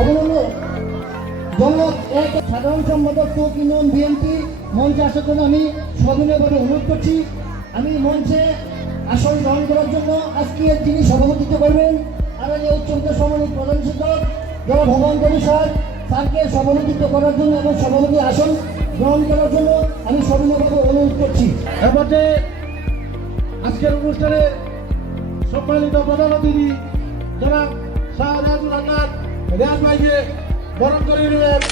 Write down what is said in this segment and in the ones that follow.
অভিনন্দন জনক এক সাধারণ সম্পাদক চৌক ইউনিয়ন বিএনপি মঞ্চে আসার জন্য আমি সবিনয়ভাবে অনুরোধ করছি। আমি মঞ্চে আসন গ্রহণ করার জন্য আজকে যিনি সভাপতিত্ব করবেন আর এই উচ্চন্ত সম্মানিত প্রধান শিক্ষক যারা ভগবান কবি স্যারকে সভাপতিত্ব করার জন্য এবং সভাপতি আসন গ্রহণ করার জন্য আমি সবিনয়ভাবে অনুরোধ করছি। এরপরে আজকের অনুষ্ঠানে সম্মানিত প্রধান অতিথি যারা শাহ রেয়াজুল আন্নার রেয়াজ ভাইকে বরণ করে নেবেন।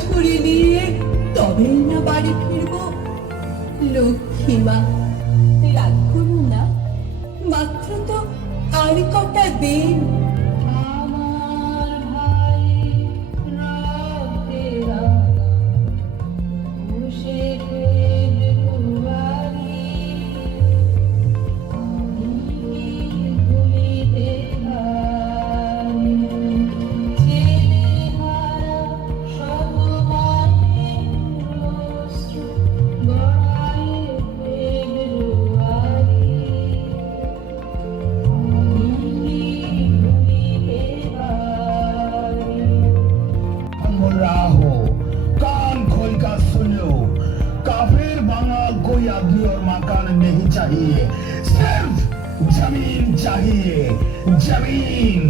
ছুরি নিয়ে তবেই না বাড়ি ফিরবো। লক্ষ্মীমা রাগ করুন না, মাত্র তো আর কটা দিন। आदमी और मकान नहीं चाहिए, सिर्फ जमीन चाहिए, जमीन।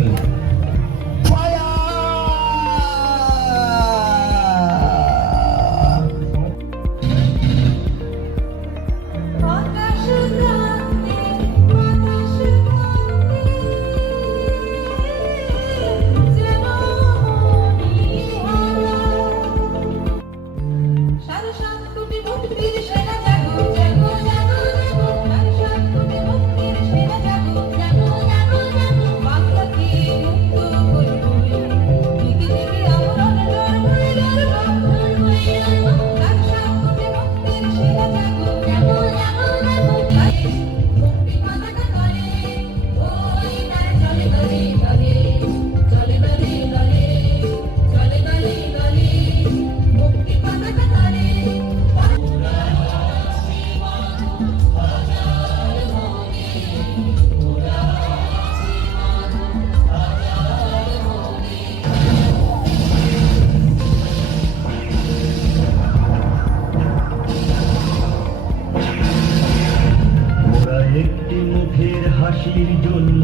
হাসির জন্য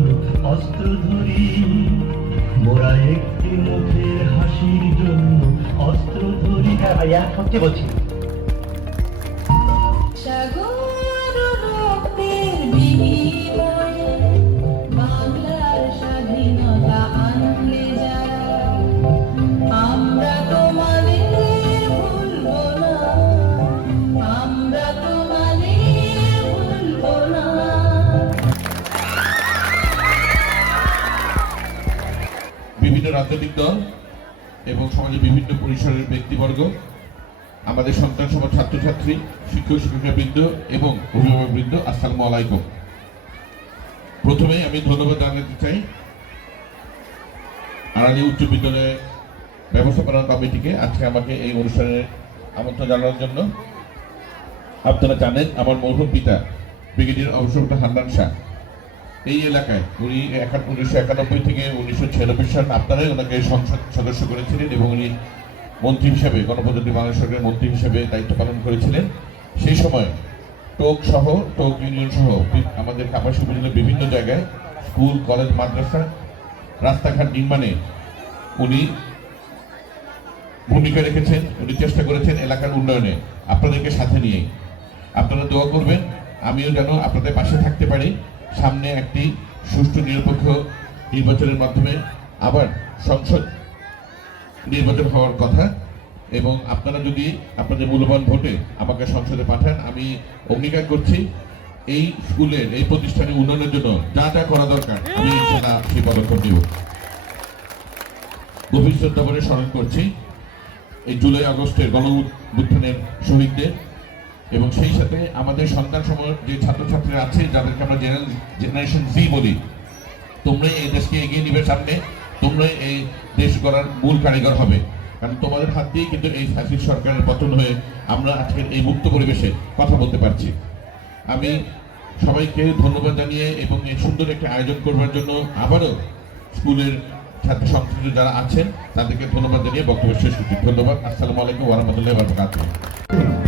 অস্ত্র ধরি, মোরা একটি মুখের হাসির জন্য অস্ত্র ধরি। হ্যাঁ ভাইয়া সত্যি বলছি। বাংলার স্বাধীনতা আনলে যারা, আমরা তোমাদের ভুলব না, আমরা তোমাদের রাজনৈতিক দল এবং সমাজের বিভিন্ন পরিসরের ব্যক্তিবর্গ, আমাদের সন্তান সমাজ, ছাত্রছাত্রী, শিক্ষক শিক্ষিকাবৃন্দ এবং অভিভাবকবৃন্দ, আসসালামু আলাইকুম। প্রথমেই আমি ধন্যবাদ জানাতে চাই আড়ালি উচ্চ বিদ্যালয়ের ব্যবস্থাপনা কমিটিকে আজকে আমাকে এই অনুষ্ঠানে আমন্ত্রণ জানানোর জন্য। আপনারা জানেন আমার মরহুম পিতা ব্রিগেডিয়ার অবসরপ্রাপ্ত হান্নান শাহ এই এলাকায় উনি 1991 থেকে 1996 সাল আপনারাই ওনাকে সংসদ সদস্য করেছিলেন এবং উনি মন্ত্রী হিসেবে, গণপ্রজাতন্ত্রী বাংলাদেশ সরকারের মন্ত্রী হিসেবে দায়িত্ব পালন করেছিলেন। সেই সময় টোক ইউনিয়ন সহ আমাদের কাপাসী উপজেলার বিভিন্ন জায়গায় স্কুল, কলেজ, মাদ্রাসা, রাস্তাঘাট নির্মাণে উনি ভূমিকা রেখেছেন। উনি চেষ্টা করেছেন এলাকার উন্নয়নে, আপনাদেরকে সাথে নিয়ে। আপনারা দোয়া করবেন আমিও যেন আপনাদের পাশে থাকতে পারি। সামনে একটি সুষ্ঠু নিরপেক্ষ নির্বাচনের মাধ্যমে আবার সংসদ নির্বাচন হওয়ার কথা, এবং আপনারা যদি আপনাদের মূল্যবান ভোটে আমাকে সংসদে পাঠান, আমি অঙ্গীকার করছি এই স্কুলের, এই প্রতিষ্ঠানের উন্নয়নের জন্য যা যা করা দরকার আমি ইনশাআল্লাহ সেই পদক্ষেপ নেব। গভীর শ্রদ্ধা করে স্মরণ করছি এই জুলাই আগস্টের গণ-অভ্যুত্থানের শহীদদের, এবং সেই সাথে আমাদের সন্তান সমাজ যে ছাত্রছাত্রীরা আছে যাদেরকে আমরা জেনারেশন জি বলি, তোমরাই এই দেশকে এগিয়ে নিবে সামনে, তোমরাই এই দেশ গড়ার মূল কারিগর হবে। কারণ তোমাদের হাত দিয়েই কিন্তু এই ফ্যাসিস্ট সরকারের পতন হয়ে আমরা আজকের এই মুক্ত পরিবেশে কথা বলতে পারছি। আমি সবাইকে ধন্যবাদ জানিয়ে এবং এই সুন্দর একটা আয়োজন করবার জন্য আবারও স্কুলের ছাত্র সংশ্লিষ্ট যারা আছেন তাদেরকে ধন্যবাদ জানিয়ে বক্তব্য শেষ করছি। ধন্যবাদ। আসসালামু আলাইকুম ওয়া রাহমাতুল্লাহি ওয়া বারাকাতুহু।